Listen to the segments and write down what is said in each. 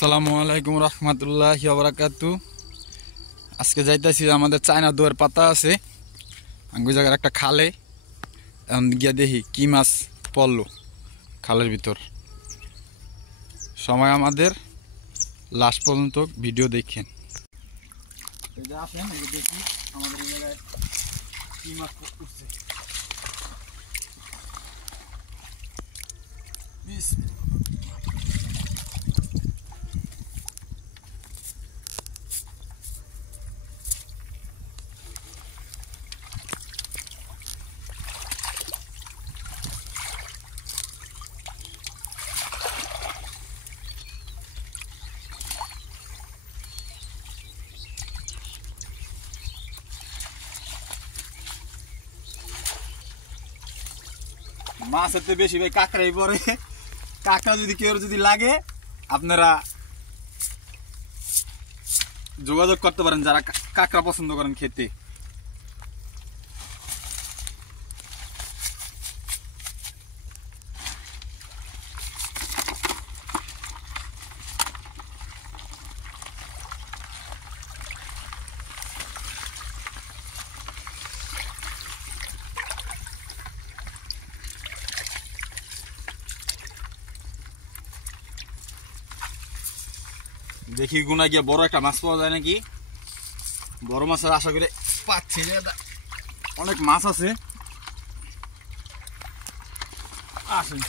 আসসালামু আলাইকুম রহমতুল্লাহি ওয়া বারাকাতু। আজকে যাইতেছি আমাদের চায়না দুয়ার পাতা আছে ওই জায়গার একটা খালে। এখন গিয়া দেখি কি মাছ পড়লো খালের ভিতর। সময় আমাদের লাস্ট পর্যন্ত ভিডিও দেখেন। এই যে আসেন, এই যে দেখি আমাদের এই জায়গায় কি মাছ উঠছে। মাছের তো বেশি ভাই কাঁকড়াই পরে। কাঁকড়া যদি কেউ যদি লাগে আপনারা যোগাযোগ করতে পারেন, যারা কাঁকড়া পছন্দ করেন খেতে। দেখি গুনা গিয়া বড় একটা মাছ পাওয়া যায় নাকি। বড় মাছের আশা করে পাচ্ছি, অনেক মাছ আছে। আসেন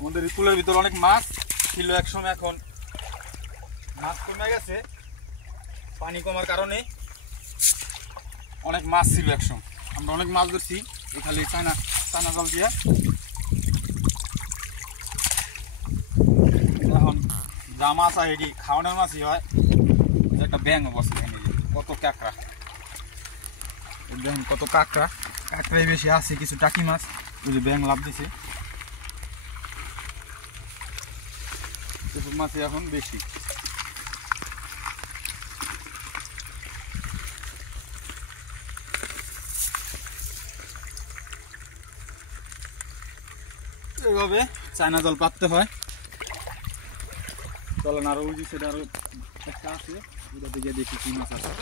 আমাদের পুলের ভিতর অনেক মাছ ছিল একসময়, এখন মাছ কমে গেছে পানি কমার কারণে। অনেক মাছ ছিল একসময়, আমরা অনেক মাছ ধরছি এই খালি চায়না জল দিয়ে। এখন যা মাছ হয় এটি খাওয়ানোর মাছই হয়। একটা ব্যাঙ বসে এখানে, কত কাঁকড়া দেখেন, কত কাঁকড়াই বেশি আছে, কিছু টাকি মাছ ওই যে ব্যাঙ লাভ দিছে। এসব মাছই এখন বেশি। এইভাবে চায়না জল পাততে হয়। চলেন আরো ওই যে সেটা আরো একটা আছে, ওটাতে গিয়ে দেখি কি মাছ আছে।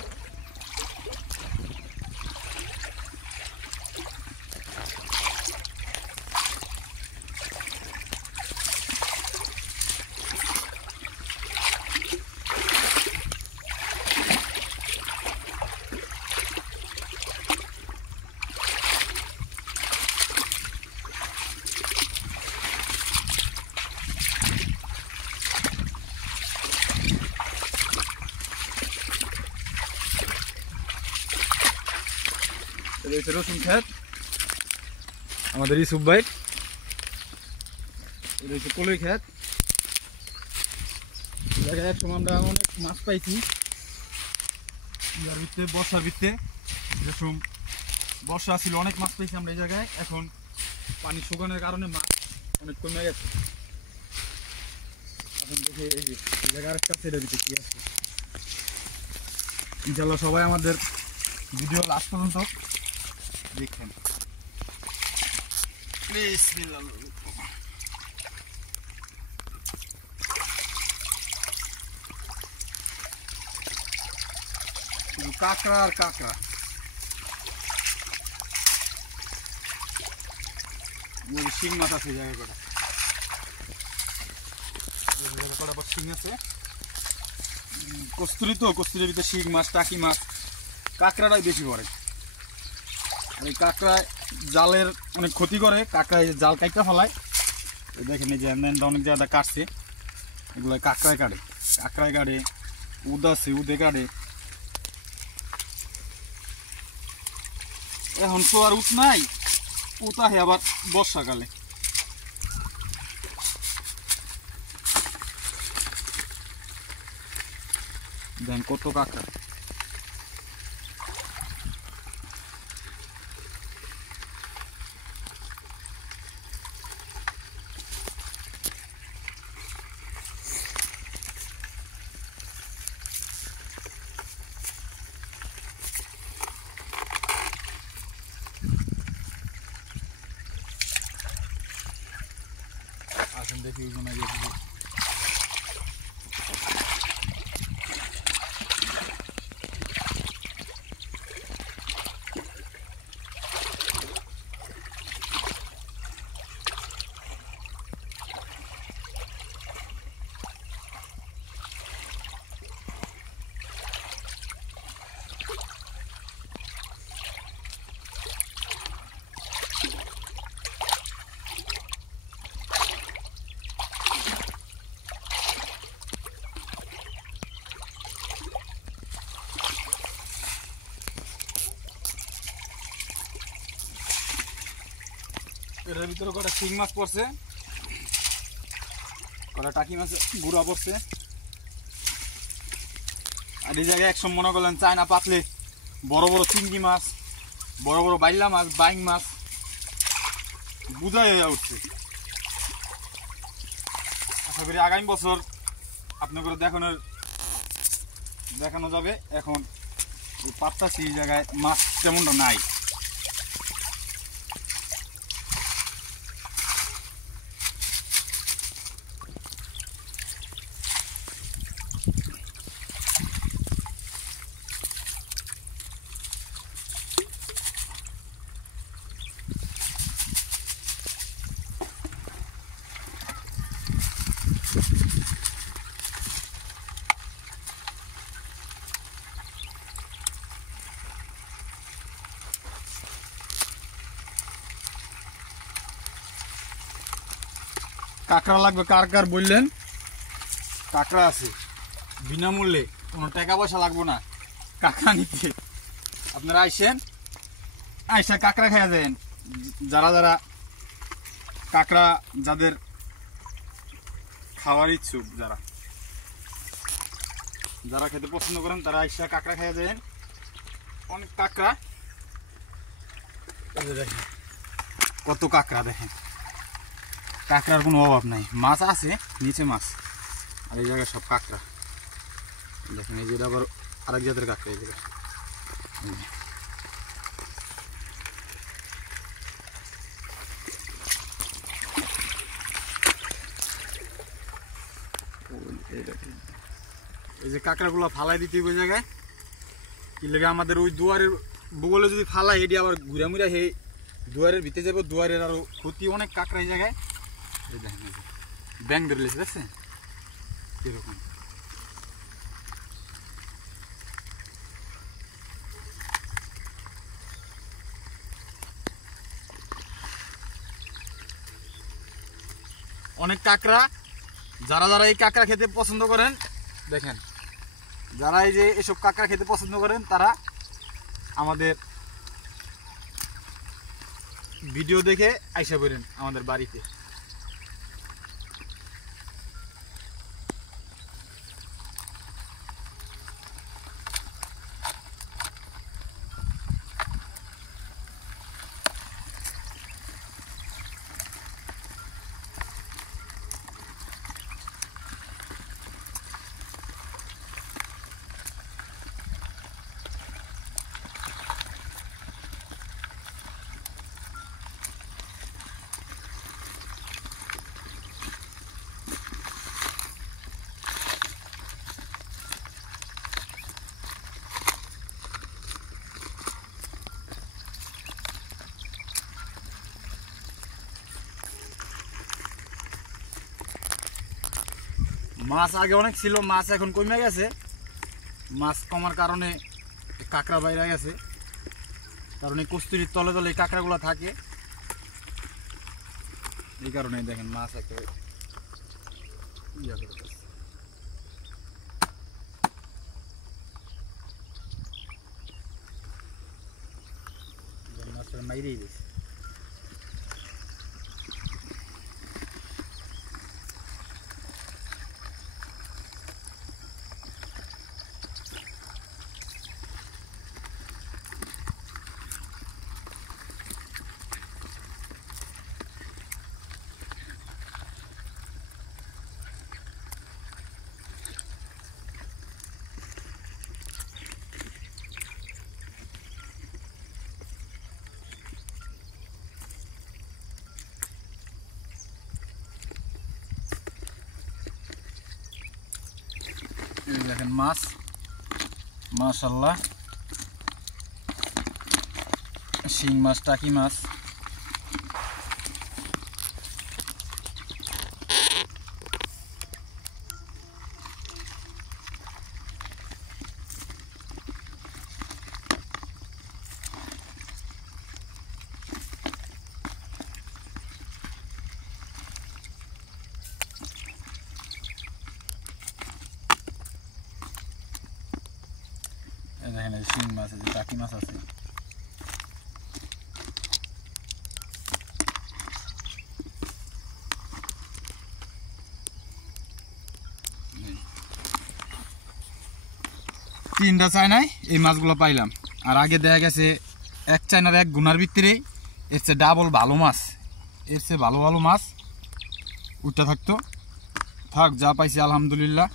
রসুন ক্ষেত আমাদের ইসুফ ভাই, কলই ক্ষেত। জায়গায় একসময় আমরা অনেক মাছ পাইছি বর্ষার ভিত্তে। যেরকম বর্ষা ছিল অনেক মাছ পাইছি আমরা এই জায়গায়। এখন পানি শুকানোর কারণে মাছ অনেক কমে গেছে। এখন দেখে এই যে জায়গায় আরেকটা ছেড়ে দিতে কি আছে। ইনশাল্লাহ সবাই আমাদের ভিডিও লাস্ট পর্যন্ত দেখেন প্লিজ। কাঁকড়া আর কাঁকড়া, শিং মাছ আছে জায়গা কটা, শিং আছে। কস্তুরি তো কস্তুরির ভিতরে শিং মাছ, টাকি মাছ, কাঁকড়াটাই বেশি পড়ে। আর এই কাঁকড়ায় জালের অনেক ক্ষতি করে, কাঁকড়ায় জাল কাটতে ফেলায়। দেখেন এই যে অনেক জায়গা কাটছে, এগুলো কাঁকড়ায় কাটে, উদ আছে উদে কাটে। এখন তো আর উঠ নাই, উঠ আহে আবার বর্ষাকালে। দেখেন কত কাঁকড়া। আসেন দেখি এই জন্য এর ভিতরে কটা শিং মাছ পড়ছে, কটা টাকি মাছ গুঁড়া পড়ছে। আর এই জায়গায় একসময় মনে করলেন চায়না পাতলে বড় বড় চিংড়ি মাছ, বড় বড় বাইলা মাছ, বাইং মাছ বুঝাই হয়ে উঠছে। আশা করি আগামী বছর আপনাদের দেখানো যাবে। এখন পাততাছি এই জায়গায় মাছ তেমনটা নাই। কাঁকড়া লাগবে কার কার বললেন? কাঁকড়া আছে বিনামূল্যে, কোনো টাকা পয়সা লাগবে না কাঁকড়া নিতে। আপনারা আইসা কাঁকড়া খেয়ে যান। যারা কাঁকড়া যাদের খাওয়ার ইচ্ছুক, যারা খেতে পছন্দ করেন তারা আইসা কাঁকড়া খেয়ে যান। অনেক কাঁকড়া, দেখেন কত কাঁকড়া। দেখেন কাঁকড়ার কোনো অভাব নাই, মাছ আছে নিচে মাছ, আর এই জায়গায় সব কাঁকড়া। দেখেন এই যেটা আবার আরেক জাতের কাঁকড়া। এই জায়গায় এই যে কাঁকড়াগুলো ফালাই দিতে ওই জায়গায় কি লাগে, আমাদের ওই দুয়ারের বগলে যদি ফালাই এটি আবার ঘুরা মুড়া হে দুয়ারের ভিতরে যাবো, দুয়ারের আরো ক্ষতি অনেক কাঁকড়া এই জায়গায়। এই দেখেন ব্যাং ধরলেছে, দেখছেন কিরকম। অনেক কাঁকড়া। যারা এই কাঁকড়া খেতে পছন্দ করেন, দেখেন যারা এই যে এসব কাঁকড়া খেতে পছন্দ করেন তারা আমাদের ভিডিও দেখে আইসা করেন আমাদের বাড়িতে। মাছ আগে অনেক ছিল, মাছ এখন কমে গেছে। মাছ কমার কারণে কাঁকড়া বাইরে গেছে। কারণ এই কস্তুরির তলে তলে এই কাঁকড়াগুলো থাকে, এই কারণে দেখেন মাছ একটা মাছটা মাইরেই গেছে। দেখেন মাছ, মাশাআল্লাহ, শিং মাছ, টাকি মাছ। দেখেন এই শিং মাছ আছে, টাকি মাছ আছে। তিনটা চায়নায় এই মাছগুলো পাইলাম। আর আগে দেখা গেছে এক চায়নার এক গুনার ভিতরে এর চেয়ে ডাবল ভালো মাছ, এর চেয়ে ভালো ভালো মাছ উঠতে থাকতো। থাক, যা পাইছি আলহামদুলিল্লাহ।